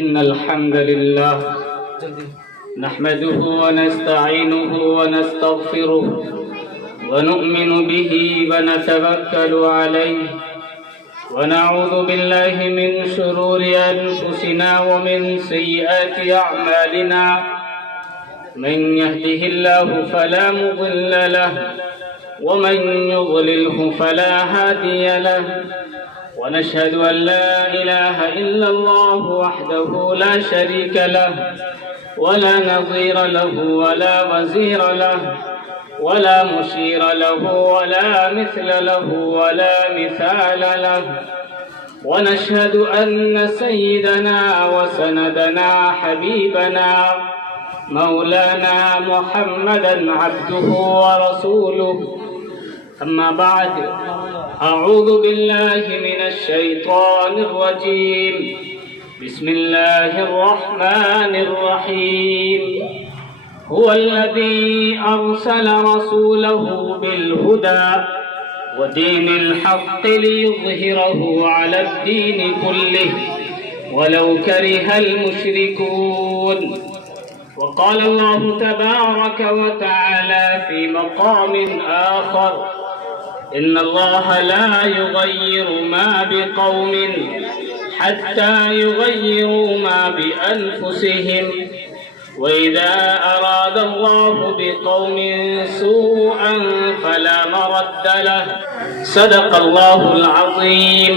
إن الحمد لله نحمده ونستعينه ونستغفره ونؤمن به ونتوكل عليه ونعوذ بالله من شرور أنفسنا ومن سيئات أعمالنا من يهده الله فلا مضل له ومن يضلله فلا هادي له ونشهد أن لا إله إلا الله وحده لا شريك له ولا نظير له ولا وزير له ولا مشير له ولا مثل له ولا مثال له ونشهد أن سيدنا وسندنا حبيبنا مولانا محمدا عبده ورسوله أما بعد أعوذ بالله من الشيطان الرجيم بسم الله الرحمن الرحيم هو الذي أرسل رسوله بالهدى ودين الحق ليظهره على الدين كله ولو كره المشركون وقال الله تبارك وتعالى في مقام آخر إن الله لا يغير ما بقوم حتى يغيروا ما بأنفسهم وإذا أراد الله بقوم سوءا فلا مرد له صدق الله العظيم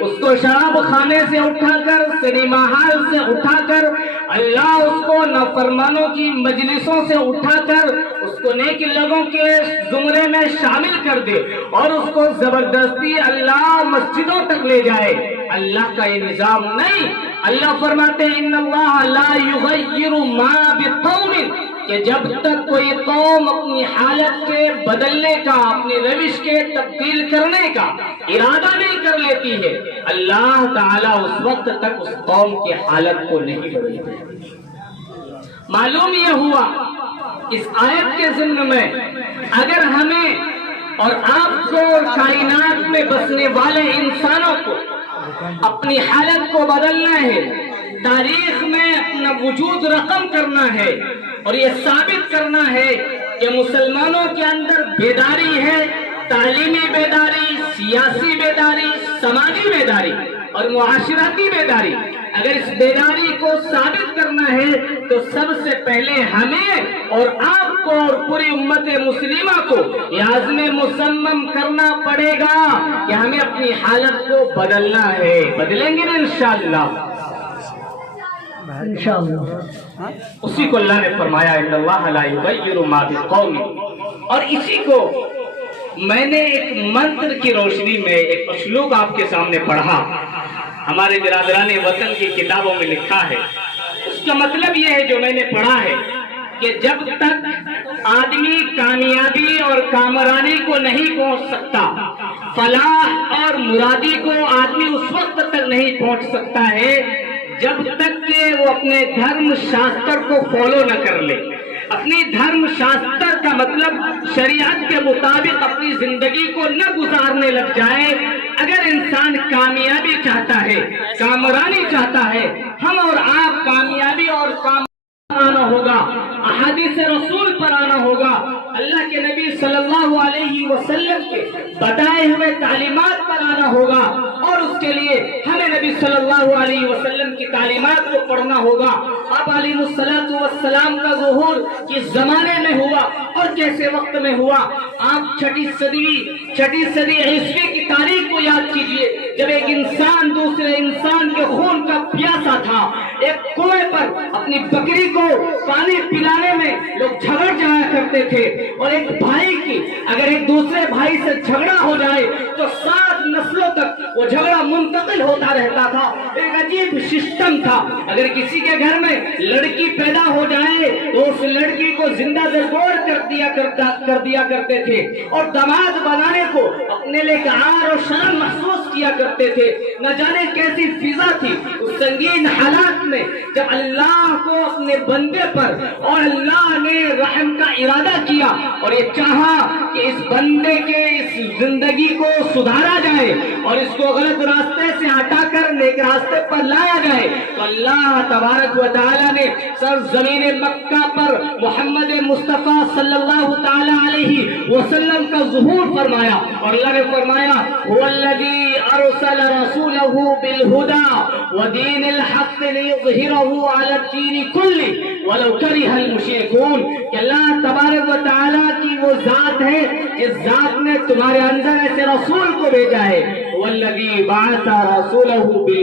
اس کو شراب خانے سے اٹھا کر، سنیما ہال سے اٹھا کر، اللہ اس کو نافرمانوں کی مجلسوں سے اٹھا کر اس کو نیک لوگوں کے زمرے میں شامل کر دے اور اس کو زبردستی اللہ مسجدوں تک لے جائے۔ اللہ کا یہ نظام نہیں۔ اللہ فرماتے ہیں ان اللہ لا یغیر ما بقوم، کہ جب تک کوئی قوم اپنی حالت کے بدلنے کا، اپنی روش کے تبدیل کرنے کا ارادہ نہیں کر لیتی ہے، اللہ تعالیٰ اس وقت تک اس قوم کی حالت کو نہیں بدلتے۔ معلوم یہ ہوا اس آیت کے ضمن میں اگر ہمیں اور آپ کو، کائنات میں بسنے والے انسانوں کو اپنی حالت کو بدلنا ہے، تاریخ میں اپنا وجود رقم کرنا ہے اور یہ ثابت کرنا ہے کہ مسلمانوں کے اندر بیداری ہے، تعلیمی بیداری، سیاسی بیداری، سماجی بیداری اور معاشرتی بیداری، اگر اس بیداری کو ثابت کرنا ہے تو سب سے پہلے ہمیں اور آپ کو اور پوری امت مسلمہ کو یہ عزم مصمم کرنا پڑے گا کہ ہمیں اپنی حالت کو بدلنا ہے۔ بدلیں گے نا انشاءاللہ؟ انشاءاللہ۔ اسی کو اللہ نے فرمایا ان اللہ لا یغیر ما بقوم، اور اسی کو میں نے ایک منتر کی روشنی میں ایک اسلوب آپ کے سامنے پڑھا، ہمارے برادران وطن کی کتابوں میں لکھا ہے۔ اس کا مطلب یہ ہے جو میں نے پڑھا ہے کہ جب تک آدمی کامیابی اور کامرانی کو نہیں پہنچ سکتا، فلاح اور مرادی کو آدمی اس وقت تک نہیں پہنچ سکتا ہے جب تک کہ وہ اپنے دھرم شاستر کو فالو نہ کر لے۔ اپنی دھرم شاستر کا مطلب شریعت کے مطابق اپنی زندگی کو نہ گزارنے لگ جائے۔ اگر انسان کامیابی چاہتا ہے، کامرانی چاہتا ہے، ہم اور آپ کامیابی اور آنا ہوگا، احادیث رسول پر آنا ہوگا، اللہ کے نبی صلی اللہ علیہ وسلم کے بتائے ہوئے تعلیمات پر آنا ہوگا، اور اس کے لیے ہمیں نبی صلی اللہ علیہ وسلم کی تعلیمات کو پڑھنا ہوگا۔ آپ علیہ السلام کا ظہور کس زمانے میں ہوا اور کیسے وقت میں ہوا؟ آپ چھٹی صدی عیسوی کی تاریخ کو یاد کیجئے، جب ایک انسان دوسرے انسان کے خون کا پیاسا تھا، ایک کنویں پر اپنی بکری کو پانی پلانے میں لوگ جھگڑ جایا کرتے تھے، اور ایک بھائی کی اگر ایک دوسرے بھائی سے جھگڑا ہو جائے تو 7 نسلوں تک وہ جھگڑا منتقل ہوتا رہتا تھا۔ ایک عجیب سسٹم تھا، اگر کسی کے گھر میں لڑکی پیدا ہو جائے تو اس لڑکی کو زندہ درگور کر دیا کرتے تھے، اور داماد بنانے کو اپنے لئے ایک عار اور شرم محسوس کیا کرتے تھے۔ نہ جانے کیسی فضا تھی اس سنگین حالات میں، جب اللہ کو اپنے بندے پر اور اللہ نے رحم کا ارادہ کیا اور یہ چاہا کہ اس بندے کے اس زندگی کو سدھارا جائے اور اس کو غلط راستے سے ہٹا کر نیک راستے پر لایا جائے، تو اللہ تبارک و تعالی نے سرزمین مکہ پر محمد مصطفیٰ صلی اللہ تعالی علیہ وسلم کا ظہور فرمایا، اور اللہ نے فرمایا هو الذی ارسل رسولہ بالہدی ودین الحق لیظہرہ علی الدین کلہ ولو کرہ المشرکون، کہ اللہ تبارک و تعالیٰ کی وہ ذات ہے جس ذات نے تمہارے اندر ایسے رسول کو بھیجا ہے، والذی بعث رسولہ بالہدی،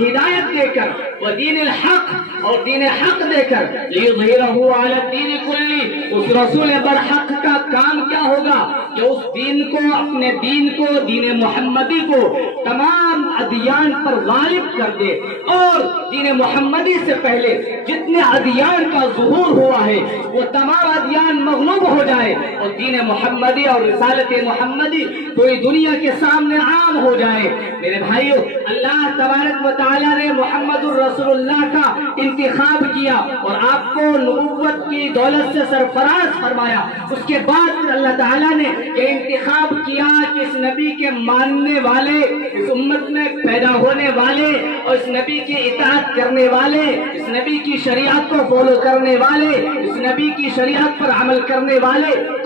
ہدایت دے کر، ودین الحق، اور دین حق دے کر، لیظہرہ علی الدین کلہ، اس رسول برحق کا کام کیا ہوگا کہ اس دین کو، اپنے دین کو، دین محمدی کو تمام ادیان پر غالب کر دے، اور دین محمدی سے پہلے جتنے ادیان کا ظہور ہوا ہے وہ تمام ادیان مغلوب ہو جائے، اور دین محمدی اور رسالت محمدی پوری دنیا کے سامنے عام ہو جائے۔ میرے بھائیو، اللہ تبارک و تعالیٰ نے محمد الرسول اللہ کا انتخاب کیا اور آپ کو نبوت کی دولت سے سرفراز فرمایا۔ اس کے بعد پھر اللہ تعالیٰ نے یہ انتخاب کیا کہ اس نبی کے ماننے والے، اس امت میں پیدا ہونے والے اور اس نبی کی اطاعت کرنے والے، اس نبی کی شریعت کو فالو کرنے والے، اس نبی کی شریعت پر عمل کرنے والے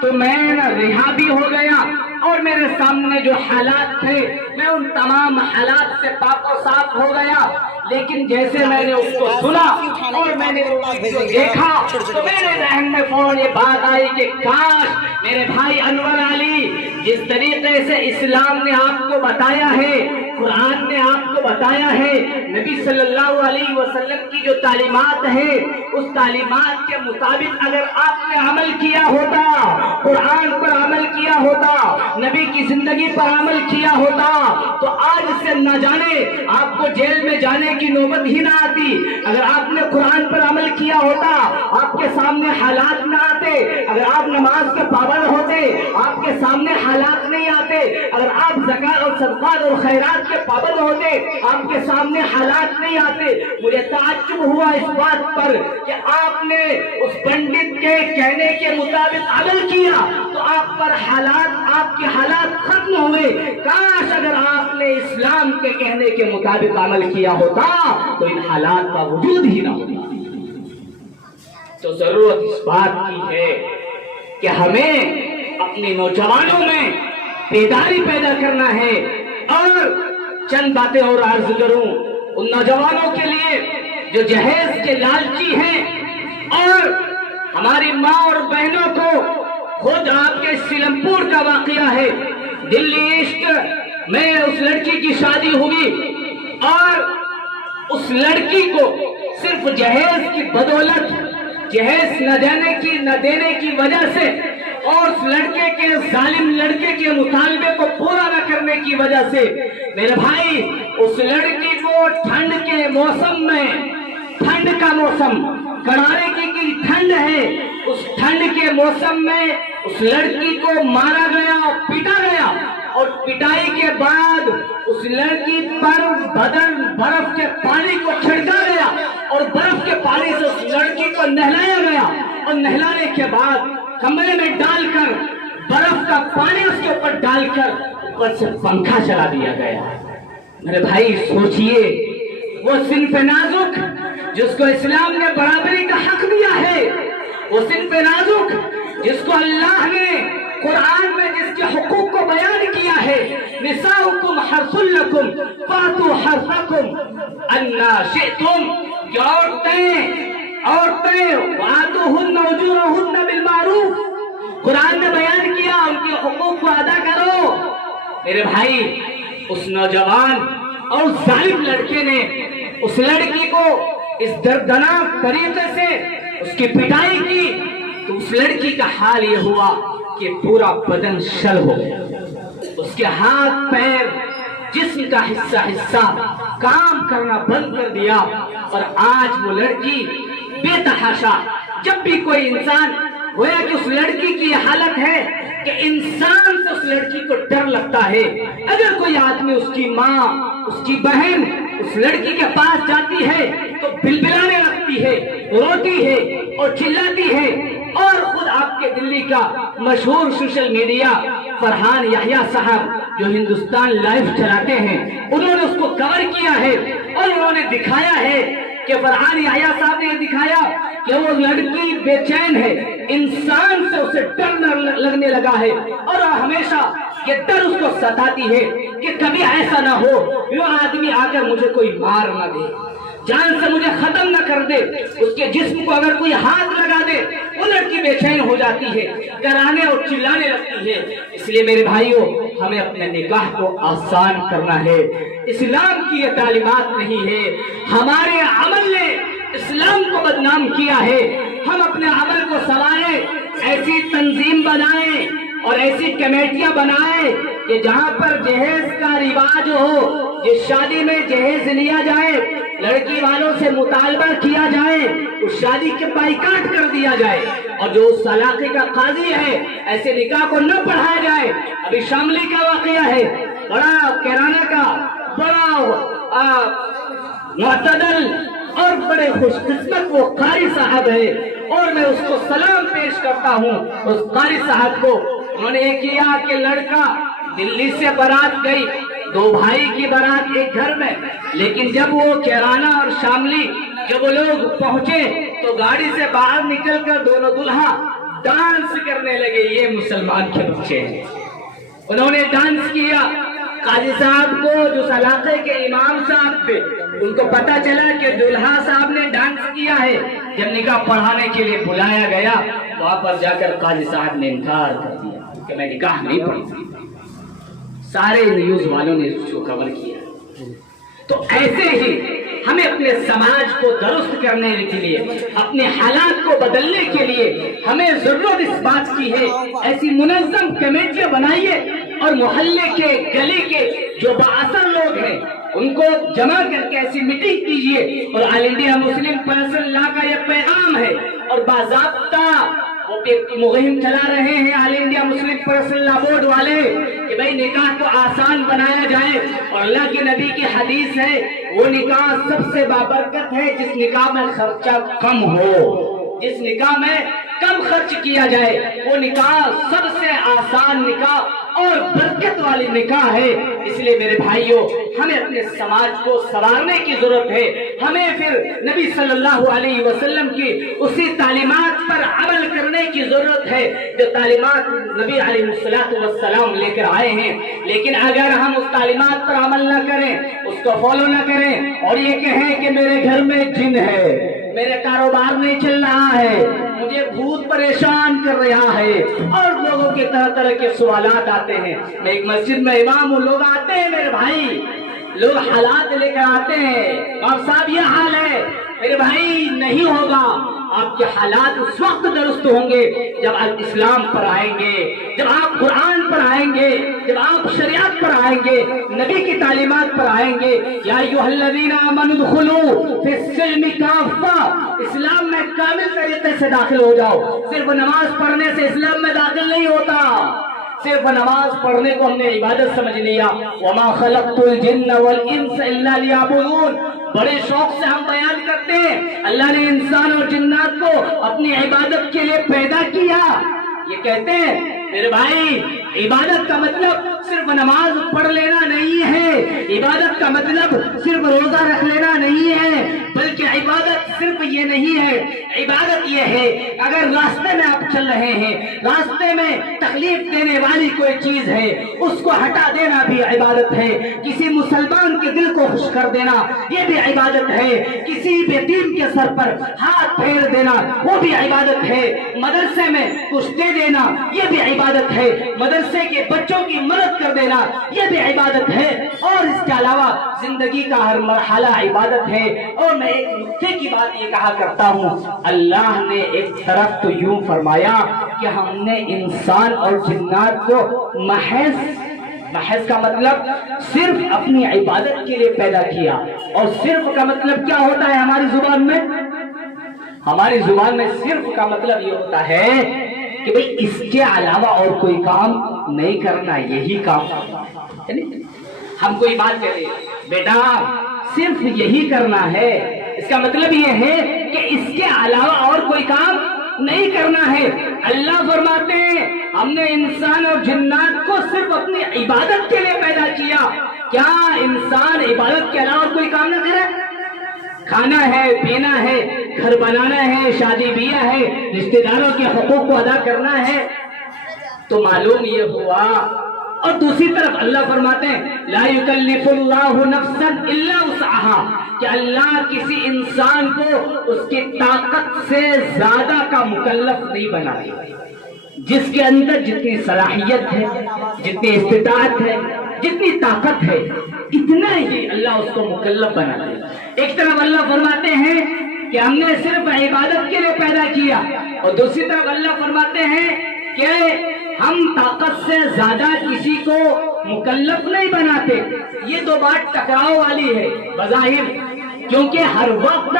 تو میں رہا بھی ہو گیا اور میرے سامنے جو حالات تھے میں ان تمام حالات سے پاک و صاف ہو گیا. لیکن جیسے میں نے اس کو سنا اور میں نے دیکھا تو میرے ذہن میں فوراً یہ بات آئی کہ کاش میرے بھائی انور علی جس طریقے سے اسلام نے آپ کو بتایا ہے، قرآن نے آپ کو بتایا ہے، نبی صلی اللہ علیہ وسلم کی جو تعلیمات ہے اس تعلیمات کے مطابق اگر آپ نے عمل کیا ہوتا، قرآن پر عمل کیا ہوتا، نبی کی زندگی پر عمل کیا ہوتا تو آج سے نہ جانے آپ کو جیل میں جانے کی نوبت ہی نہ آتی. اگر آپ نے قرآن پر عمل کیا ہوتا آپ کے سامنے حالات نہ آتے. اگر آپ نماز کے پابند ہوتے آپ کے سامنے حالات نہیں آتے. اگر آپ زکات اور صدقات اور خیرات کے پابند ہوتے آپ کے سامنے حالات نہیں آتے. مجھے تعجب ہوا اس بات پر کہ آپ نے اس پنڈت کے کہنے کے مطابق عمل کیا تو آپ پر حالات، آپ کے حالات ختم ہوئے. کاش اگر آپ نے اسلام کے کہنے کے مطابق عمل کیا ہوتا تو ان حالات کا وجود ہی نہ ہوتا. تو ضرورت اس بات کی ہے کہ ہمیں اپنے نوجوانوں میں بیداری پیدا کرنا ہے. اور چند باتیں اور عرض کروں ان نوجوانوں کے لیے جو جہیز کے لالچی ہیں اور ہماری ماں اور بہنوں کو، خود آپ کے سیلمپور کا واقعہ ہے، دلی عشق میں اس لڑکی کی شادی ہوئی اور اس لڑکی کو صرف جہیز کی بدولت، جہیز نہ دینے کی وجہ سے اور اس لڑکے کے ظالم لڑکے کے مطالبے کو پورا نہ کرنے کی وجہ سے میرے بھائی اس لڑکی کو ٹھنڈ کے موسم میں، ٹھنڈ کا موسم کڑاڑے کی ٹھنڈ ہے، اس ٹھنڈ کے موسم میں اس لڑکی کو مارا گیا، پیٹا گیا اور پٹائی کے بعد اس لڑکی پر برف کے پانی کو چھڑکا گیا اور برف کے پانی سے اس لڑکی کو نہلایا گیا اور نہلانے کے بعد کمرے میں ڈال کر برف کا پانی اس کے اوپر ڈال کر اوپر سے پنکھا چلا دیا گیا. میرے بھائی سوچئے وہ صنف نازک جس کو اسلام نے برابری کا حق دیا ہے، وہ صنف نازک جس کو اللہ نے قرآن میں جس کے حقوق کو بیان کیا ہے، نساؤکم حرث لکم فاتوا حرثکم انا شئتم، کہ عورتیں وآتوہن اجورہن بالمعروف، قرآن نے بیان کیا ان کے حقوق کو ادا کرو. میرے بھائی اس نوجوان اور اس ظالم لڑکے نے اس لڑکی کو اس دردناک طریقے سے اس کی پٹائی کی تو اس لڑکی کا حال یہ ہوا کہ پورا بدن شل ہو گیا، اس کے ہاتھ پیر جسم کا حصہ کام کرنا بند کر دیا. اور آج وہ لڑکی بے تحاشا، جب بھی کوئی انسان گویا کہ اس لڑکی کی حالت ہے کہ انسان سے اس لڑکی کو ڈر لگتا ہے. اگر کوئی آدمی اس کی ماں، اس کی بہن اس لڑکی کے پاس جاتی ہے تو بلبلانے لگتی ہے، روتی ہے اور چلاتی ہے. اور خود آپ کے دلی کا مشہور سوشل میڈیا فرحان یحییٰ صاحب جو ہندوستان لائیو چلاتے ہیں، انہوں نے اس کو کور کیا ہے اور انہوں نے دکھایا ہے کہ فرحان یحییٰ صاحب نے یہ دکھایا کہ وہ لڑکی بے چین ہے، انسان سے اسے ڈر لگنے لگا ہے اور ہمیشہ یہ ڈر اس کو ستاتی ہے کہ کبھی ایسا نہ ہو وہ آدمی آ کر مجھے کوئی مار نہ دے، جان سے مجھے ختم نہ کر دے. اس کے جسم کو اگر کوئی ہاتھ لگا دے وہ لڑکی بے چین ہو جاتی ہے، کرانے اور چلانے لگتی ہے. اس لیے میرے بھائیوں ہمیں اپنے نکاح کو آسان کرنا ہے. اسلام کی یہ تعلیمات نہیں ہے، ہمارے عمل نے اسلام کو بدنام کیا ہے. ہم اپنے عمل کو سنواریں، ایسی تنظیم بنائیں اور ایسی کمیٹیاں بنائیں کہ جہاں پر جہیز کا رواج ہو، جس شادی میں جہیز لیا جائے لڑکی والوں سے مطالبہ کیا جائے، اس شادی کے بائیکاٹ کر دیا جائے اور جو اس علاقے کا قاضی ہے ایسے نکاح کو نہ پڑھایا جائے. ابھی شاملی کا واقعہ ہے، بڑا کیرانہ کا بڑا معتدل اور بڑے خوش قسمت وہ قاری صاحب ہے اور میں اس کو سلام پیش کرتا ہوں اس قاری صاحب کو. انہوں نے یہ کیا کہ لڑکا دلی سے بارات گئی، دو بھائی کی بارات ایک گھر میں، لیکن جب وہ کیرانہ اور شاملی جب وہ لوگ پہنچے تو گاڑی سے باہر نکل کر دونوں دلہا ڈانس کرنے لگے. یہ مسلمان کے بچے ہیں. انہوں نے ڈانس کیا. قاضی صاحب کو جو اس علاقے کے امام صاحب تھے ان کو پتا چلا کہ دلہا صاحب نے ڈانس کیا ہے. جب نکاح پڑھانے کے لیے بلایا گیا وہاں پر جا کر قاضی صاحب نے انکار کر دیا کہ میں نکاح نہیں پڑھی. سارے نیوز والوں نے اس کو کور کیا. تو ایسے ہی ہمیں اپنے سماج کو درست کرنے کے لیے, اپنے حالات کو بدلنے کے لیے ہمیں ضرورت اس بات کی ہے ایسی منظم کمیٹیاں بنائیے اور محلے کے گلی کے جو بااثر لوگ ہیں ان کو جمع کر کے ایسی میٹنگ کیجیے. اور آل انڈیا مسلم پرسنل لا کا یہ پیغام ہے اور باضابطہ وہ ایک مہم چلا رہے ہیں آل انڈیا مسلم پرسنل لا بورڈ والے کہ بھئی نکاح کو آسان بنایا جائے. اور اللہ کے نبی کی حدیث ہے وہ نکاح سب سے بابرکت ہے جس نکاح میں خرچہ کم ہو, جس نکاح میں کم خرچ کیا جائے وہ نکاح سب سے آسان نکاح اور برکت والی نکاح ہے. اس لیے میرے بھائیوں ہمیں اپنے سماج کو سنوارنے کی ضرورت ہے. ہمیں پھر نبی صلی اللہ علیہ وسلم کی اسی تعلیمات پر عمل کرنے کی ضرورت ہے جو تعلیمات نبی علیہ السلام لے کر آئے ہیں. لیکن اگر ہم اس تعلیمات پر عمل نہ کریں, اس کو فالو نہ کریں اور یہ کہیں کہ میرے گھر میں جن ہے, میرے کاروبار نہیں چل رہا ہے, مجھے بھوت پریشان کر رہا ہے, اور لوگوں کے طرح طرح کے سوالات آتے ہیں. میں ایک مسجد میں امام ہوں, لوگ آتے ہیں میرے بھائی, لوگ حالات لے کر آتے ہیں, اور صاحب یہ حال ہے. میرے بھائی نہیں ہوگا. آپ کے حالات اس وقت درست ہوں گے جب آپ اسلام پر آئیں گے, جب آپ قرآن پر آئیں گے, جب آپ شریعت پر آئیں گے, نبی کی تعلیمات پر آئیں گے. یا ایھا الذین آمنوا ادخلوا فی السلم کافہ, اسلام میں کامل طریقے سے داخل ہو جاؤ. صرف نماز پڑھنے سے اسلام میں داخل نہیں ہوتا. صرف نماز پڑھنے کو ہم نے عبادت سمجھ لیا. وما خلقت الجن والانس الا لیعبدون, بڑے شوق سے ہم بیان کرتے ہیں اللہ نے انسان اور جنات کو اپنی عبادت کے لیے پیدا کیا. یہ کہتے ہیں میرے بھائی عبادت کا مطلب صرف نماز پڑھ لینا نہیں ہے, عبادت کا مطلب صرف روزہ رکھ لینا نہیں ہے, بلکہ عبادت صرف یہ نہیں ہے. عبادت یہ ہے اگر راستے میں آپ چل رہے ہیں, راستے میں تکلیف دینے والی کوئی چیز ہے اس کو ہٹا دینا بھی عبادت ہے. کسی مسلمان کے دل کو خوش کر دینا یہ بھی عبادت ہے. کسی یتیم کے سر پر ہاتھ پھیر دینا وہ بھی عبادت ہے. مدرسے میں کچھ دے دینا یہ بھی عبادت ہے. مدرسے کے بچوں کی مدد کر دینا یہ بھی عبادت ہے. اور اس کے علاوہ زندگی کا ہر مرحلہ عبادت ہے. اور میں ایک نقطے کی بات یہ کہا کرتا ہوں, اللہ نے ایک طرف تو یوں فرمایا کہ ہم نے انسان اور جنات کو محض کا مطلب صرف اپنی عبادت کے لیے پیدا کیا. اور صرف کا مطلب کیا ہوتا ہے ہماری زبان میں؟ ہماری زبان میں صرف کا مطلب یہ ہوتا ہے کہ بھئی اس کے علاوہ اور کوئی کام نہیں کرنا, یہی کام. ہم کوئی بات کہتے ہیں بیٹا صرف یہی کرنا ہے, اس کا مطلب یہ ہے کہ اس کے علاوہ اور کوئی کام نہیں کرنا ہے. اللہ فرماتے ہیں ہم نے انسان اور جنات کو صرف اپنی عبادت کے لیے پیدا کیا. کیا انسان عبادت کے علاوہ کوئی کام نہ کرے؟ کھانا ہے, پینا ہے, گھر بنانا ہے, شادی بیاہ ہے, رشتہ داروں کے حقوق کو ادا کرنا ہے. تو معلوم یہ ہوا. اور دوسری طرف اللہ فرماتے ہیں لا یکلف اللہ نفسا الا وسعها, کہ اللہ کسی انسان کو اس کی طاقت سے زیادہ کا مکلف نہیں بناتے. جس کے اندر جتنی صلاحیت ہے, جتنی استطاعت ہے, جتنی طاقت ہے, اتنا ہی اللہ اس کو مکلف بناتے. ایک طرف اللہ فرماتے ہیں کہ ہم نے صرف عبادت کے لیے پیدا کیا, اور دوسری طرف اللہ فرماتے ہیں کہ ہم طاقت سے زیادہ کسی کو مکلف نہیں بناتے. یہ دو بات ٹکراؤ والی ہے بظاہر, کیونکہ ہر وقت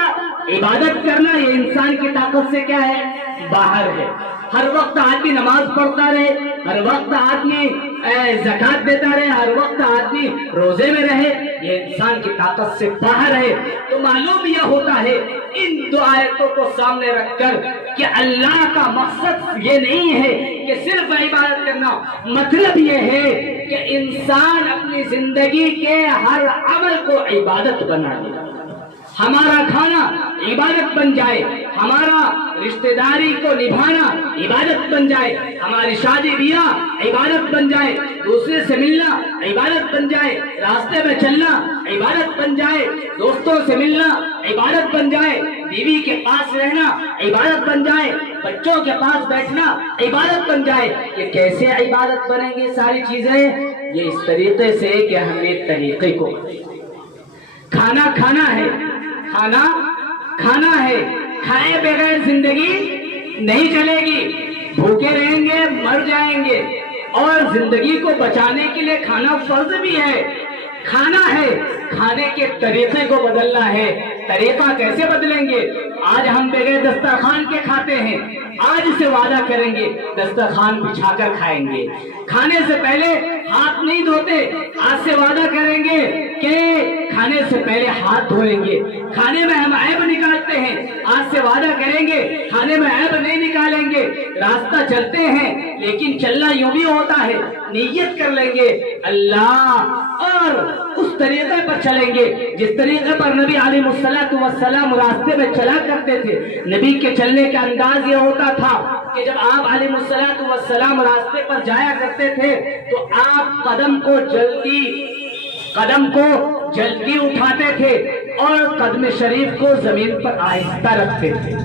عبادت کرنا یہ انسان کی طاقت سے کیا ہے, باہر ہے. ہر وقت آدمی نماز پڑھتا رہے, ہر وقت آدمی زکات دیتا رہے, ہر وقت آدمی روزے میں رہے, یہ انسان کی طاقت سے باہر ہے. تو معلوم یہ ہوتا ہے ان دو آیتوں کو سامنے رکھ کر کہ اللہ کا مقصد یہ نہیں ہے کہ صرف عبادت کرنا, مطلب یہ ہے کہ انسان اپنی زندگی کے ہر عمل کو عبادت بنا لے. ہمارا کھانا عبادت بن جائے, ہمارا رشتہ داری کو نبھانا عبادت بن جائے، ہماری شادی بیاہ عبادت بن جائے، دوسرے سے ملنا عبادت بن جائے، راستے میں چلنا عبادت بن جائے، دوستوں سے ملنا عبادت بن جائے، بیوی کے پاس رہنا عبادت بن جائے، بچوں کے پاس بیٹھنا عبادت بن جائے۔ یہ کیسے عبادت بنیں گے ساری چیزیں؟ یہ اس طریقے سے کہ ہمیں طریقے کو کھانا کھانا ہے، کھانا کھانا ہے، کھائے بغیر زندگی نہیں چلے گی، بھوکے رہیں گے مر جائیں گے، اور زندگی کو بچانے کے لیے کھانا فرض بھی ہے، کھانا ہے، کھانے کے طریقے کو بدلنا ہے۔ طریقہ کیسے بدلیں گے؟ آج ہم بغیر دسترخوان کے کھاتے ہیں، آج سے وعدہ کریں گے دسترخوان بچھا کر کھائیں گے، کھانے سے پہلے ہاتھ نہیں دھوتے، آج سے وعدہ کریں گے کہ کھانے سے پہلے ہاتھ دھوئیں گے، کھانے میں ہم عیب نکالتے ہیں، آج سے وعدہ کریں گے کھانے میں عیب نہیں نکالیں گے، راستہ چلتے ہیں لیکن چلنا یوں بھی ہوتا ہے، نیت کر لیں گے اللہ، اور اس طریقے پر چلیں گے جس طریقے پر نبی علیہ السلام راستے میں چلا کرتے تھے۔ نبی کے چلنے کا انداز یہ ہوتا تھا کہ جب آپ علیہ السلام راستے پر جایا کرتے تھے تو آپ قدم کو جلدی اٹھاتے تھے اور قدم شریف کو زمین پر آہستہ رکھتے تھے،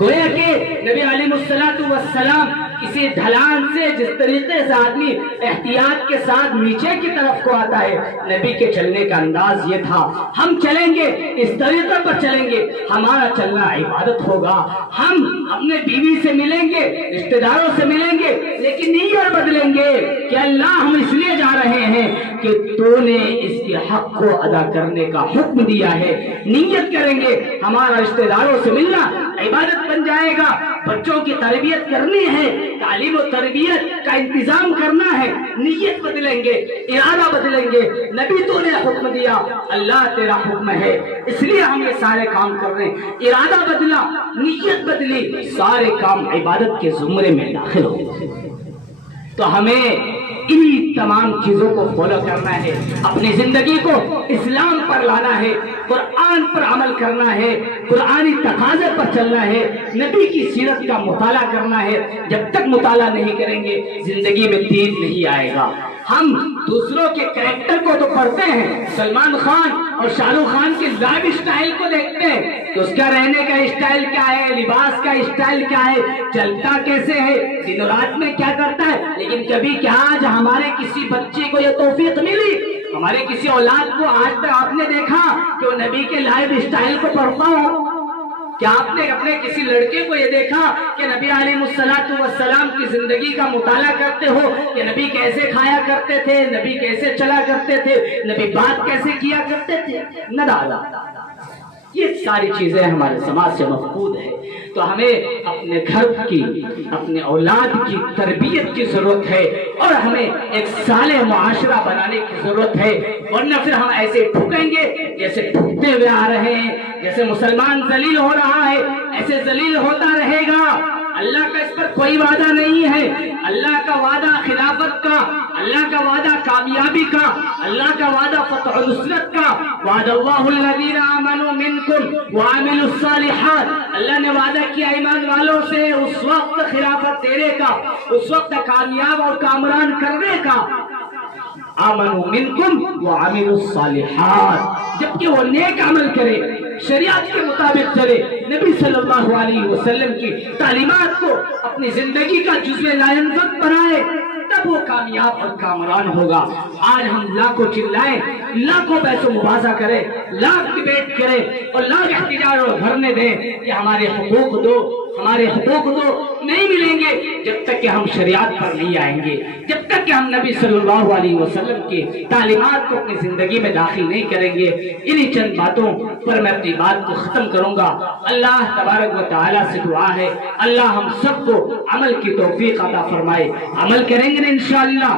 گویا کہ نبی علیہ السلام کسی ڈھلان سے جس طریقے سے آدمی احتیاط کے ساتھ نیچے کی طرف کو آتا ہے، نبی کے چلنے کا انداز یہ تھا۔ ہم چلیں گے اس طریقے پر چلیں گے، ہمارا چلنا عبادت ہوگا، ہم اپنے بیوی سے ملیں گے، رشتہ داروں سے ملیں گے، لیکن نیت بدلیں گے کہ اللہ ہم اس لیے جا رہے ہیں کہ تو نے اس کے حق کو ادا کرنے کا حکم دیا ہے، نیت کریں گے، ہمارا رشتہ داروں سے ملنا عبادت بن جائے گا، بچوں کی تربیت کرنی ہے، تعلیم و تربیت کا انتظام کرنا ہے، نیت بدلیں گے، ارادہ بدلیں گے، نبی تو نے حکم دیا، اللہ تیرا حکم ہے، اس لیے ہم یہ سارے کام کر رہے ہیں، ارادہ بدلا، نیت بدلی، سارے کام عبادت کے زمرے میں داخل ہو۔ تو ہمیں انہی تمام چیزوں کو فالو کرنا ہے، اپنی زندگی کو اسلام پر لانا ہے، قرآن پر عمل کرنا ہے، قرآنی تقاضے پر چلنا ہے، نبی کی سیرت کا مطالعہ کرنا ہے۔ جب تک مطالعہ نہیں کریں گے زندگی میں دین نہیں آئے گا۔ ہم دوسروں کے کریکٹر کو تو پڑھتے ہیں، سلمان خان اور شاہ رخ خان کے لائف اسٹائل کو دیکھتے ہیں کہ اس کا رہنے کا اسٹائل کیا ہے، لباس کا اسٹائل کیا ہے، چلتا کیسے ہے، دن رات میں کیا کرتا ہے، لیکن کبھی کیا آج ہمارے کسی بچے کو یہ توفیق ملی، ہمارے کسی اولاد کو آج تک آپ نے دیکھا کہ وہ نبی کے لائف اسٹائل کو پڑھتا ہو؟ کیا آپ نے اپنے کسی لڑکے کو یہ دیکھا کہ نبی علیہ السلام کی زندگی کا مطالعہ کرتے ہو کہ نبی کیسے کھایا کرتے تھے، نبی کیسے چلا کرتے تھے، نبی بات کیسے کیا کرتے تھے؟ نہ دادا، یہ ساری چیزیں ہمارے سماج سے مفقود ہے۔ تو ہمیں اپنے گھر کی، اپنے اولاد کی تربیت کی ضرورت ہے، اور ہمیں ایک صالح معاشرہ بنانے کی ضرورت ہے، ورنہ پھر ہم ایسے ٹھکیں گے جیسے ٹھکتے ہوئے آ رہے ہیں، جیسے مسلمان ذلیل ہو رہا ہے ایسے ذلیل ہوتا رہے گا۔ اللہ کا اس پر کوئی وعدہ نہیں ہے، اللہ کا وعدہ خلافت کا، اللہ کا وعدہ کامیابی کا، اللہ کا وعدہ فتح و نصرت کا، وعد اللہ الذین آمنوا منکم وعملوا الصالحات، اللہ نے وعدہ کیا ایمان والوں سے اس وقت خلافت دینے کا، اس وقت کامیاب اور کامران کرنے کا، آمنوا منکم وعملوا الصالحات، جبکہ وہ نیک عمل کرے، شریعت کے مطابق چلے، نبی صلی اللہ علیہ وسلم کی تعلیمات کو اپنی زندگی کا جزو لائنزت بنائے، تب وہ کامیاب اور کامران ہوگا۔ آج ہم لاکھوں چلائیں، لاکھوں پیسوں مباحثہ کریں، لاکھ ڈیبیٹ کریں اور لاکھ احتجاج اور دھرنے دیں کہ ہمارے حقوق دو، ہمارے حقوق دو، نہیں ملیں گے جب تک کہ ہم شریعت پر نہیں آئیں گے، جب تک کہ ہم نبی صلی اللہ علیہ وسلم کی تعلیمات کو اپنی زندگی میں داخل نہیں کریں گے۔ انہی چند باتوں پر میں اپنی بات کو ختم کروں گا۔ اللہ تبارک و تعالیٰ سے دعا ہے اللہ ہم سب کو عمل کی توفیق عطا فرمائے، عمل کریں گے انشاءاللہ،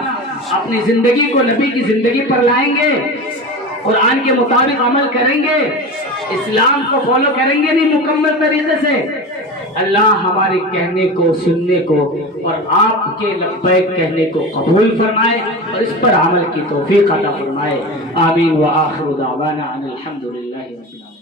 اپنی زندگی کو نبی کی زندگی پر لائیں گے، قرآن کے مطابق عمل کریں گے، اسلام کو فالو کریں گے نہیں مکمل طریقے سے، اللہ ہمارے کہنے کو، سننے کو اور آپ کے لبیک کہنے کو قبول فرمائے اور اس پر عمل کی توفیق عطا فرمائے۔ آمین وآخر دعوانا ان الحمدللہ رب العالمین۔